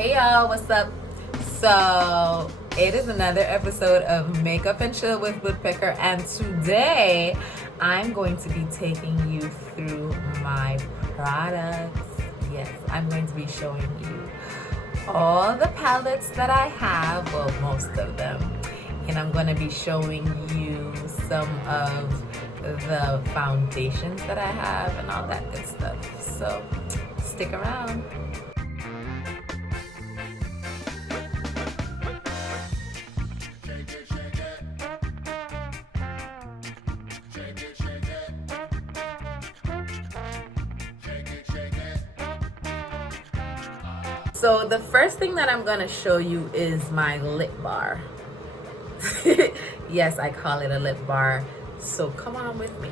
Hey y'all, what's up? So it is another episode of Makeup and Chill with Woodpecker, and today I'm going to be taking you through my products. Yes, I'm going to be showing you all the palettes that I have, well, most of them, and I'm going to be showing you some of the foundations that I have and all that good stuff. So stick around. So the first thing that I'm gonna show you is my lip bar. Yes, I call it a lip bar. So come on with me.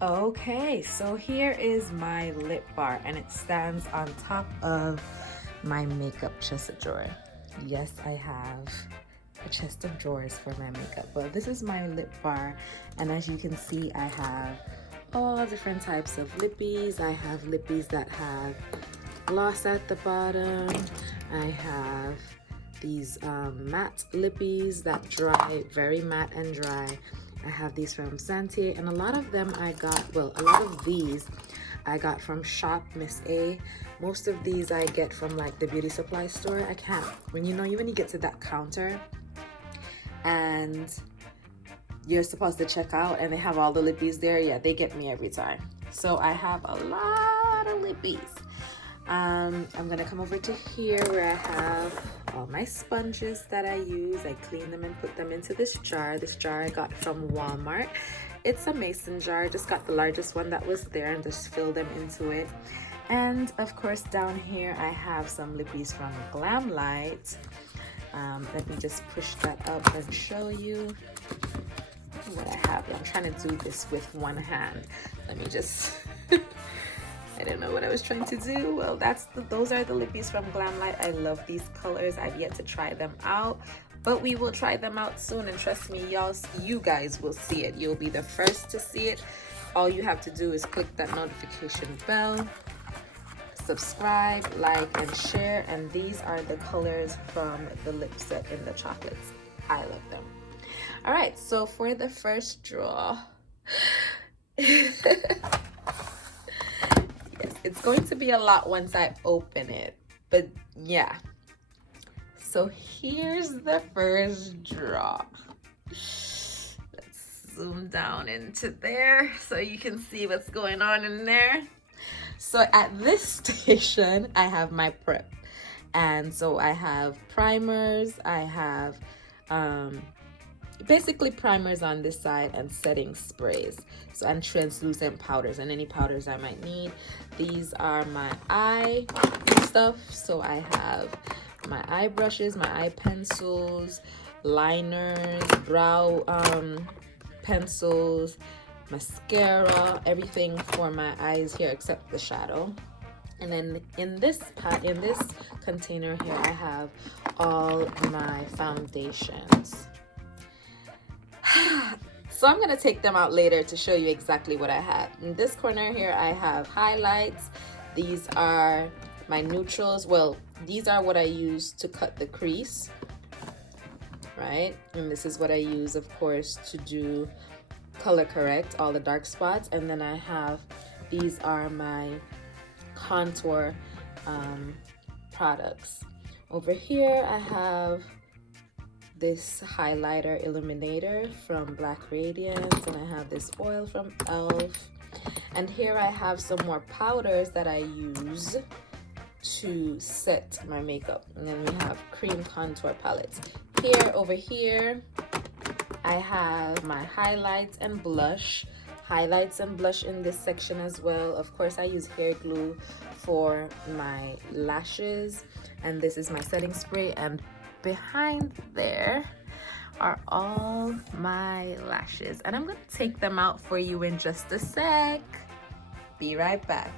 Okay, so here is my lip bar, and it stands on top of my makeup chest of drawer. Yes, I have a chest of drawers for my makeup, but this is my lip bar, and as you can see, I have all different types of lippies. I have lippies that have gloss at the bottom. I have these matte lippies that dry, very matte and dry. I have these from Santee, and a lot of them I got, well, a lot of these I got from Shop Miss A. Most of these I get from like the beauty supply store. I can't, when you get to that counter and you're supposed to check out and they have all the lippies there, yeah, they get me every time. So I have a lot of lippies. I'm gonna come over to here where I have all my sponges that I use. I clean them and put them into this jar. This jar I got from Walmart. It's a mason jar. I just got the largest one that was there and just fill them into it. And of course down here I have some lippies from Glam Light. Let me just push that up and show you what I have. I'm trying to do this with one hand. Let me just I don't know what I was trying to do. Well, those are the lippies from Glam Light. I love these colors. I've yet to try them out, but we will try them out soon, and trust me, y'all, you guys will see it. You'll be the first to see it. All you have to do is click that notification bell, subscribe, like, and share. And these are the colors from the lip set in the chocolates. I love them. All right, so for the first draw, yes, it's going to be a lot once I open it, but yeah. So here's the first draw. Let's zoom down into there so you can see what's going on in there. So at this station, I have my prep. And so I have primers, I have basically primers on this side and setting sprays, so, and translucent powders and any powders I might need. These are my eye stuff, so I have my eye brushes, my eye pencils, liners, brow pencils, mascara, everything for my eyes here except the shadow. And then in this container here I have all my foundations. So I'm gonna take them out later to show you exactly what I have. In this corner here I have highlights. These are my neutrals. Well, these are what I use to cut the crease, right? And this is what I use, of course, to do color correct all the dark spots. And then I have, these are my contour products. Over here I have this highlighter illuminator from Black Radiance, and I have this oil from e.l.f. And here I have some more powders that I use to set my makeup. And then we have cream contour palettes. Over here I have my highlights and blush. Highlights and blush in this section as well. Of course I use hair glue for my lashes, and this is my setting spray, and behind there are all my lashes, and I'm gonna take them out for you in just a sec. Be right back.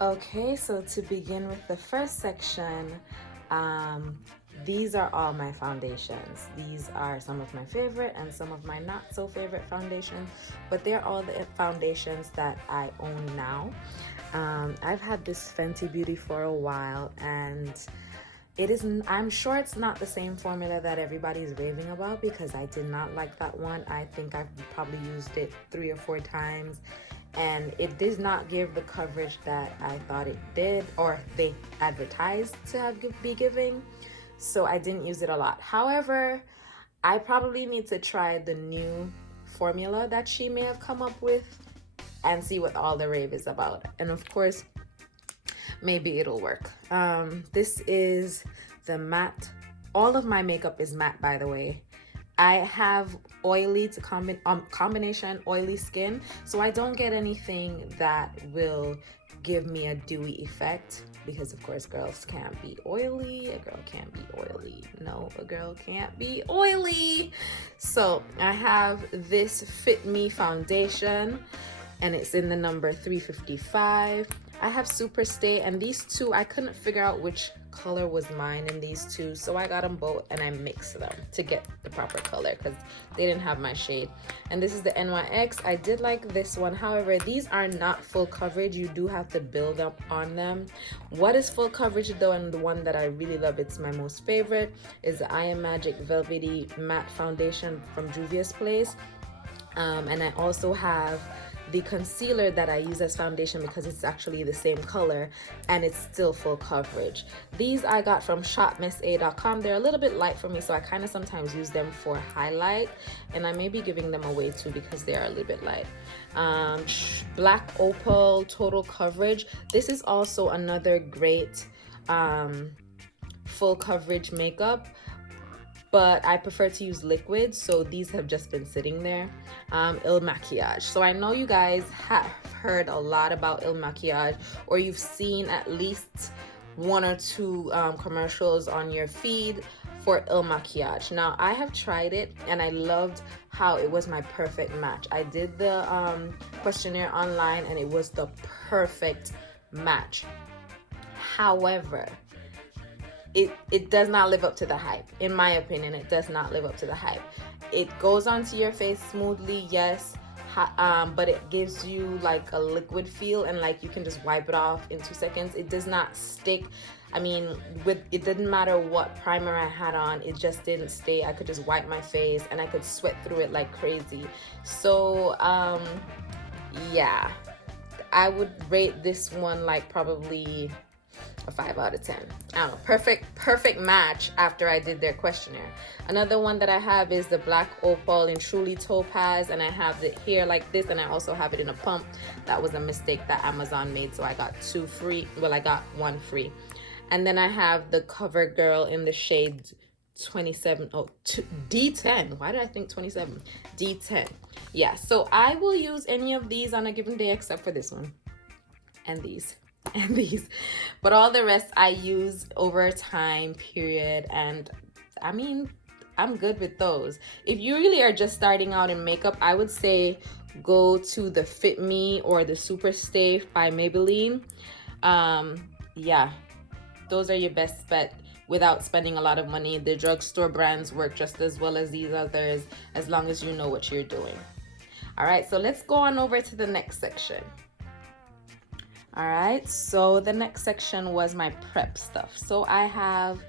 Okay, so to begin with the first section, these are all my foundations. These are some of my favorite and some of my not so favorite foundations, but they're all the foundations that I own now. I've had this Fenty Beauty for a while, and it isn't, I'm sure it's not the same formula that everybody's raving about, because I did not like that one. I think I've probably used it 3 or 4 times, and it did not give the coverage that I thought it did, or they advertised to be giving. So I didn't use it a lot. However, I probably need to try the new formula that she may have come up with and see what all the rave is about. And of course, maybe it'll work. This is the matte. All of my makeup is matte, by the way. I have oily to combination oily skin, so I don't get anything that will give me a dewy effect, because of course girls can't be oily. A girl can't be oily. No, a girl can't be oily. So I have this Fit Me foundation, and it's in the number 355. I have Super Stay, and these two, I couldn't figure out which color was mine in these two, so I got them both and I mixed them to get the proper color because they didn't have my shade. And this is the NYX. I did like this one. However, these are not full coverage. You do have to build up on them. What is full coverage though, and the one that I really love, it's my most favorite, is the I Am Magic Velvety Matte Foundation from Juvia's Place. And I also have the concealer that I use as foundation because it's actually the same color and it's still full coverage. These I got from shopmissa.com. They're a little bit light for me, so I kind of sometimes use them for highlight, and I may be giving them away too because they are a little bit light. Black Opal Total Coverage. This is also another great full coverage makeup, but I prefer to use liquids, so these have just been sitting there. Il Makiage. So I know you guys have heard a lot about Il Makiage, or you've seen at least 1 or 2 commercials on your feed for Il Makiage. Now I have tried it and I loved how it was my perfect match. I did the questionnaire online and it was the perfect match. However, it does not live up to the hype. In my opinion, it does not live up to the hype. It goes onto your face smoothly, yes, but it gives you like a liquid feel, and like you can just wipe it off in 2 seconds. It does not stick. I mean, it didn't matter what primer I had on, it just didn't stay. I could just wipe my face and I could sweat through it like crazy. So yeah, I would rate this one like probably a 5 out of 10. I don't know, perfect match after I did their questionnaire. Another one that I have is the Black Opal in Truly Topaz, and I have it here like this, and I also have it in a pump. That was a mistake that Amazon made, so I got 2 free. Well, I got 1 free. And then I have the CoverGirl in the shade 27, D10. Why did I think 27? D10. Yeah, so I will use any of these on a given day except for this one and these and these, but all the rest I use over a time period, and I mean, I'm good with those. If you really are just starting out in makeup, I would say go to the Fit Me or the Super Stay by Maybelline. Yeah, those are your best bet without spending a lot of money. The drugstore brands work just as well as these others, as long as you know what you're doing. All right, so let's go on over to the next section. All right, so the next section was my prep stuff. So I have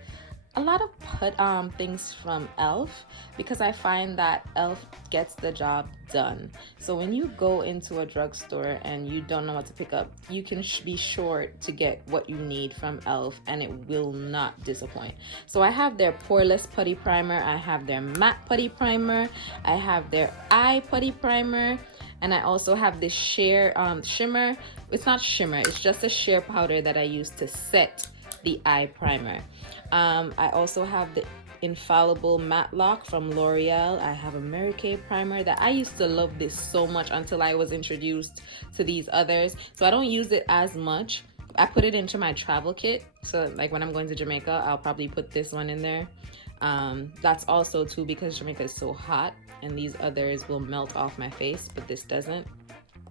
a lot of things from e.l.f. because I find that e.l.f. gets the job done. So when you go into a drugstore and you don't know what to pick up, you can be sure to get what you need from e.l.f. and it will not disappoint. So I have their Poreless Putty Primer, I have their Matte Putty Primer, I have their Eye Putty Primer, and I also have this shimmer. It's not shimmer, it's just a sheer powder that I use to set the eye primer. I also have the Infallible Matte Lock from L'Oreal. I have a Mary Kay primer that I used to love this so much until I was introduced to these others. So I don't use it as much. I put it into my travel kit. So like when I'm going to Jamaica, I'll probably put this one in there. That's also too because Jamaica is so hot and these others will melt off my face, but this doesn't.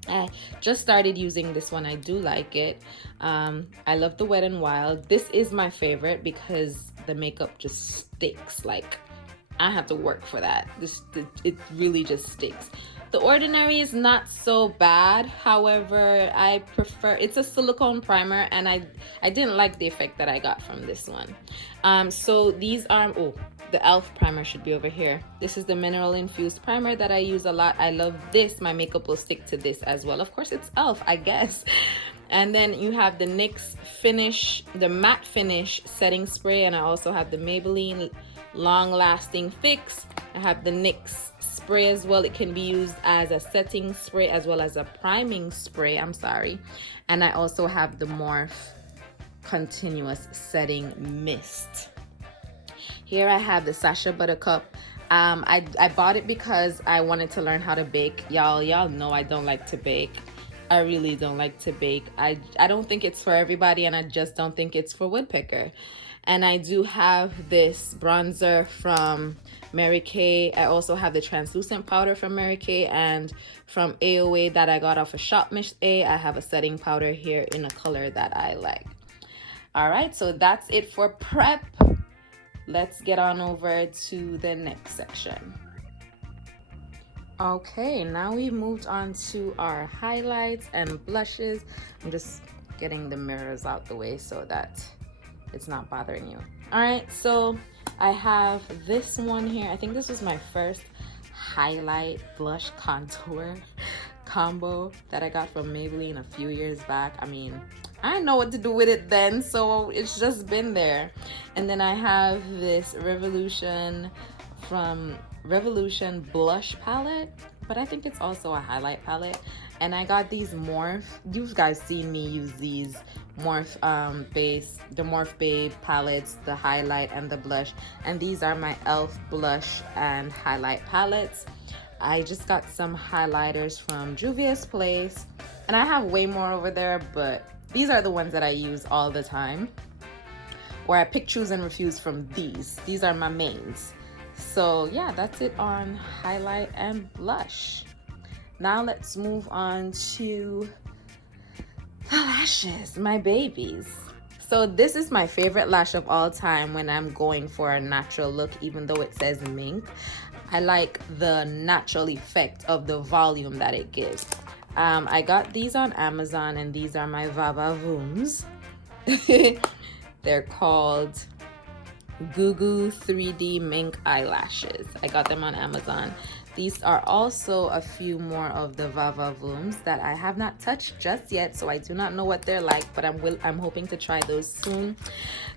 I just started using this one. I do like it. I love the Wet n Wild. This is my favorite because the makeup just sticks. Like, I have to work for that. It really just sticks. The Ordinary is not so bad. However, I prefer, it's a silicone primer, and I didn't like the effect that I got from this one. So these are, oh, the e.l.f. primer should be over here. This is the mineral infused primer that I use a lot. I love this. My makeup will stick to this as well. Of course, it's e.l.f., I guess. And then you have the NYX Finish, the matte finish setting spray, and I also have the Maybelline long lasting fix. I have the NYX spray as well. It can be used as a setting spray as well as a priming spray. I'm sorry. And I also have the Morphe continuous setting mist. Here I have the Sacha Buttercup. I bought it because I wanted to learn how to bake. Y'all know I don't like to bake. I really don't like to bake. I don't think it's for everybody, and I just don't think it's for Woodpecker. And I do have this bronzer from Mary Kay. I also have the translucent powder from Mary Kay, and from AOA that I got off of Shop Miss A, I have a setting powder here in a color that I like. All right, so that's it for prep. Let's get on over to the next section. Okay, now we moved on to our highlights and blushes. I'm just getting the mirrors out the way so that it's not bothering you. All right, so I have this one here. I think this was my first highlight blush contour combo that I got from Maybelline a few years back. I mean, I didn't know what to do with it then, so it's just been there. And then I have this Revolution blush palette, but I think it's also a highlight palette. And I got these Morphe, you guys seen me use these Morphe the Morphe Babe palettes, the highlight and the blush, and these are my e.l.f. blush and highlight palettes. I just got some highlighters from Juvia's Place, and I have way more over there, but these are the ones that I use all the time, or I pick, choose, and refuse from these. These are my mains. So yeah, that's it on highlight and blush. Now let's move on to the lashes, my babies. So this is my favorite lash of all time when I'm going for a natural look, even though it says mink. I like the natural effect of the volume that it gives. I got these on Amazon, and these are my Va-Va-Vooms. They're called Goo Goo 3D Mink eyelashes. I got them on Amazon. These are also a few more of the Va-Va-Vooms that I have not touched just yet, so I do not know what they're like, but I'm hoping to try those soon.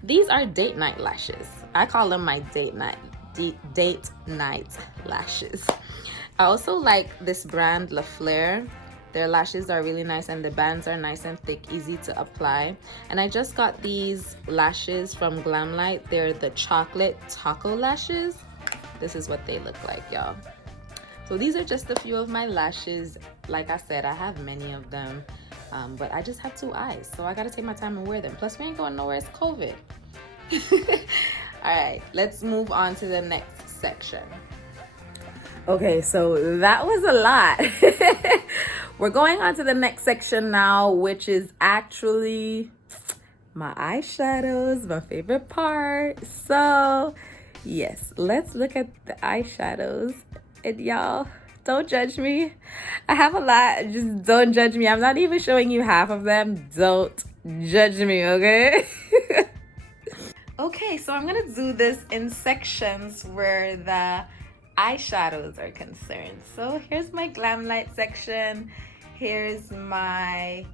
These are date night lashes. I call them my date night lashes. I also like this brand, La Flare. Their lashes are really nice, and the bands are nice and thick, easy to apply. And I just got these lashes from Glamlight. They're the chocolate taco lashes. This is what they look like, y'all. So these are just a few of my lashes. Like I said, I have many of them, but I just have 2 eyes, so I gotta take my time and wear them. Plus, we ain't going nowhere, it's COVID. All right, let's move on to the next section. Okay, so that was a lot. We're going on to the next section now, which is actually my eyeshadows, my favorite part. So yes, let's look at the eyeshadows. And y'all, don't judge me. I have a lot, just don't judge me. I'm not even showing you half of them. Don't judge me, okay? Okay, so I'm gonna do this in sections where the eyeshadows are concerned. So here's my Glamlight section, here's my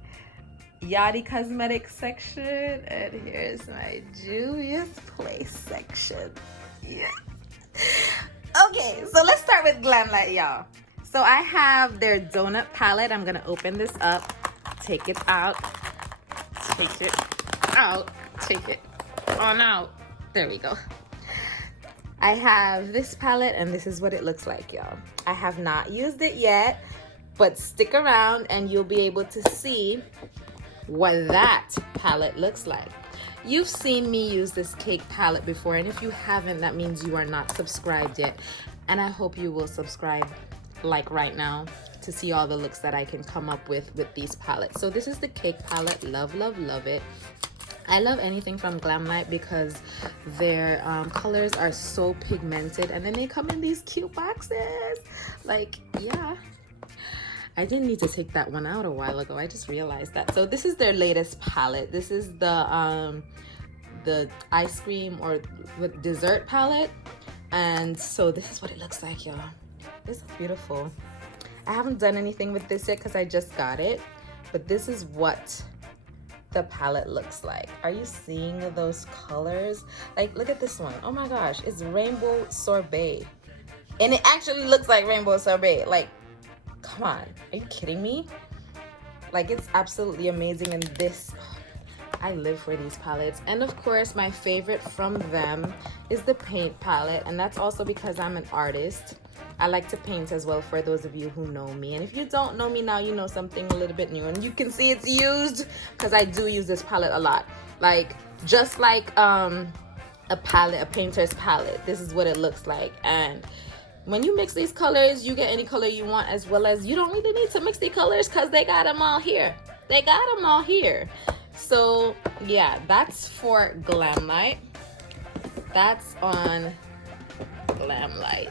Yachty Cosmetics section, and here's my Juvia's Place section. Yeah. Okay, so let's start with Glamlight, y'all. So I have their donut palette. I'm gonna open this up, take it out, take it out, take it on out. There we go. I have this palette, and this is what it looks like, y'all. I have not used it yet, but stick around and you'll be able to see what that palette looks like. You've seen me use this cake palette before, and if you haven't, that means you are not subscribed yet. And I hope you will subscribe like right now to see all the looks that I can come up with these palettes. So this is the cake palette. Love, love, love it. I love anything from Glamlight because their colors are so pigmented, and then they come in these cute boxes. Like, yeah. I didn't need to take that one out a while ago. I just realized that. So this is their latest palette. This is the ice cream or with dessert palette. And so this is what it looks like, y'all. This is beautiful. I haven't done anything with this yet because I just got it. But this is what the palette looks like. Are you seeing those colors? Like, look at this one. Oh my gosh, it's rainbow sorbet. And it actually looks like rainbow sorbet. Like, come on, are you kidding me? Like, it's absolutely amazing. And this, I live for these palettes. And of course, my favorite from them is the paint palette. And that's also because I'm an artist. I like to paint as well, for those of you who know me. And if you don't know me now, you know something a little bit new. And you can see it's used because I do use this palette a lot. Like, just like a palette, a painter's palette. This is what it looks like. And when you mix these colors, you get any color you want, as well as you don't really need to mix the colors because they got them all here. They got them all here. So yeah, that's for Glamlight. That's on Glamlight.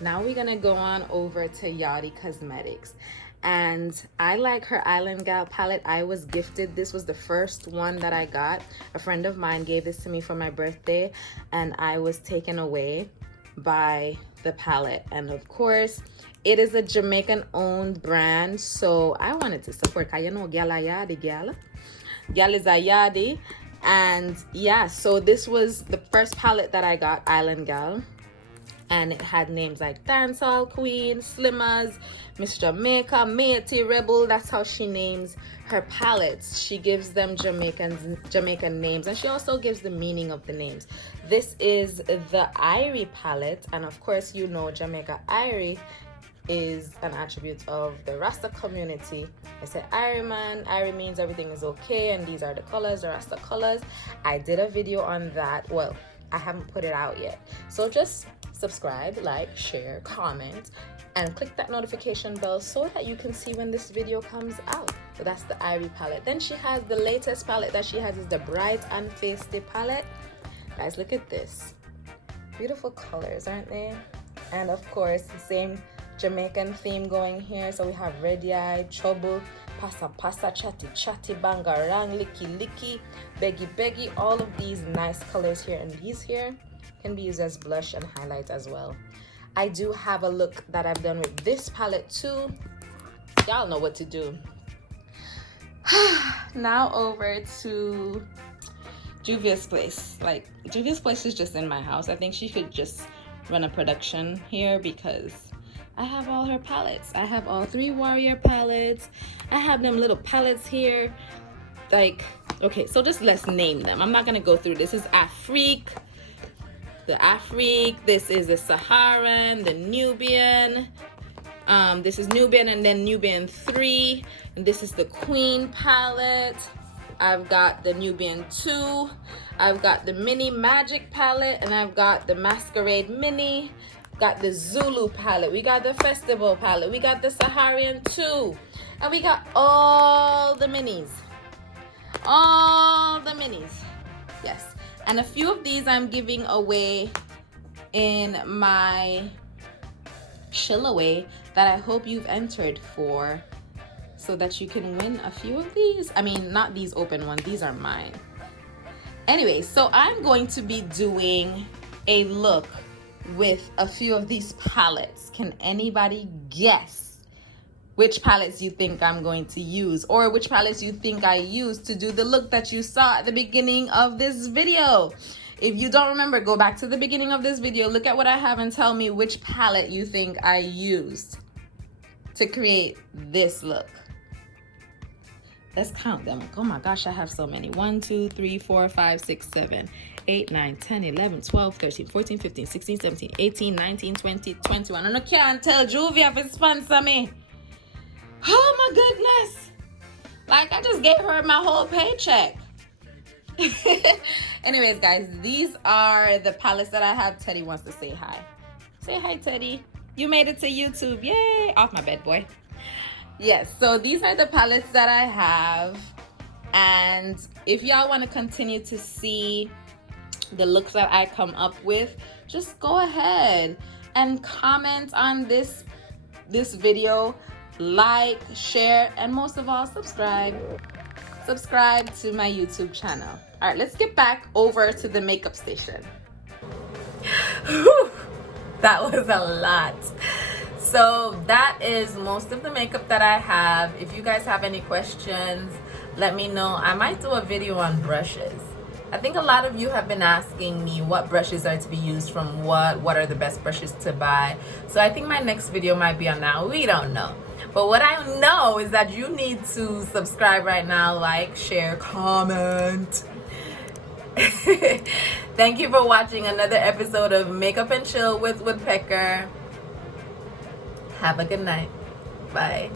Now we're gonna go on over to Yachty Cosmetics. And I like her Island Gal palette. I was gifted. This was the first one that I got. A friend of mine gave this to me for my birthday, and I was taken away by the palette. And of course, it is a Jamaican owned brand, so I wanted to support, cause you know gal a yardie gal. Gal is a yardie. And yeah, so this was the first palette that I got, Island Gal. And it had names like Dancehall Queen, Slimmers, Miss Jamaica, Matey, Rebel. That's how she names her palettes. She gives them Jamaican names, and she also gives the meaning of the names. This is the Irie palette, and of course, you know Jamaica Irie is an attribute of the Rasta community. I said Irie man, Irie means everything is okay, and these are the colors, the Rasta colors. I did a video on that. Well, I haven't put it out yet, so just subscribe, like, share, comment, and click that notification bell so that you can see when this video comes out. So that's the Irie palette. Then she has the latest palette that she has is the Bright and Feisty palette. Guys, look at this. Beautiful colors, aren't they? And of course, the same Jamaican theme going here. So we have Ready Eye, Trouble, Passa Passa, Chatty Chatty, Bangarang, Licky Licky, Beggy Beggy. All of these nice colors here, and these here can be used as blush and highlight as well. I do have a look that I've done with this palette too. Y'all know what to do. Now over to Juvia's Place. Like, Juvia's Place is just in my house. I think she could just run a production here because I have all her palettes. I have all 3 Warrior palettes. I have them little palettes here. Like, okay, so just let's name them. I'm not gonna go through this. This is Afrique, the Afrique, this is the Saharan, the Nubian, this is Nubian, and then Nubian 3, and this is the Queen palette. I've got the Nubian 2, I've got the Mini Magic palette, and I've got the Masquerade Mini, got the Zulu palette, we got the Festival palette, we got the Saharian 2, and we got all the minis. All the minis, yes. And a few of these I'm giving away in my chill away that I hope you've entered for, so that you can win a few of these. I mean, not these open ones, these are mine. Anyway, so I'm going to be doing a look with a few of these palettes. Can anybody guess which palettes you think I'm going to use, or which palettes you think I used to do the look that you saw at the beginning of this video? If you don't remember, go back to the beginning of this video, look at what I have, and tell me which palette you think I used to create this look. Let's count them. Oh my gosh, I have so many. 1, 2, 3, 4, 5, 6, 7, 8, 9, 10, 11, 12, 13, 14, 15, 16, 17, 18, 19, 20, 21. And I can't tell Juvia to sponsor me. Oh my goodness. Like, I just gave her my whole paycheck. Anyways, guys, these are the palettes that I have. Teddy wants to say hi. Say hi, Teddy. You made it to YouTube. Yay. Off my bed, boy. Yes, so these are the palettes that I have. And if y'all want to continue to see the looks that I come up with, just go ahead and comment on this video, like, share, and most of all, subscribe to my YouTube channel. All right, let's get back over to the makeup station. Whew, that was a lot. So that is most of the makeup that I have. If you guys have any questions, let me know. I might do a video on brushes. I think a lot of you have been asking me what brushes are to be used from what are the best brushes to buy. So I think my next video might be on that. We don't know. But what I know is that you need to subscribe right now, like, share, comment. Thank you for watching another episode of Makeup and Chill with Woodpecker. Have a good night. Bye.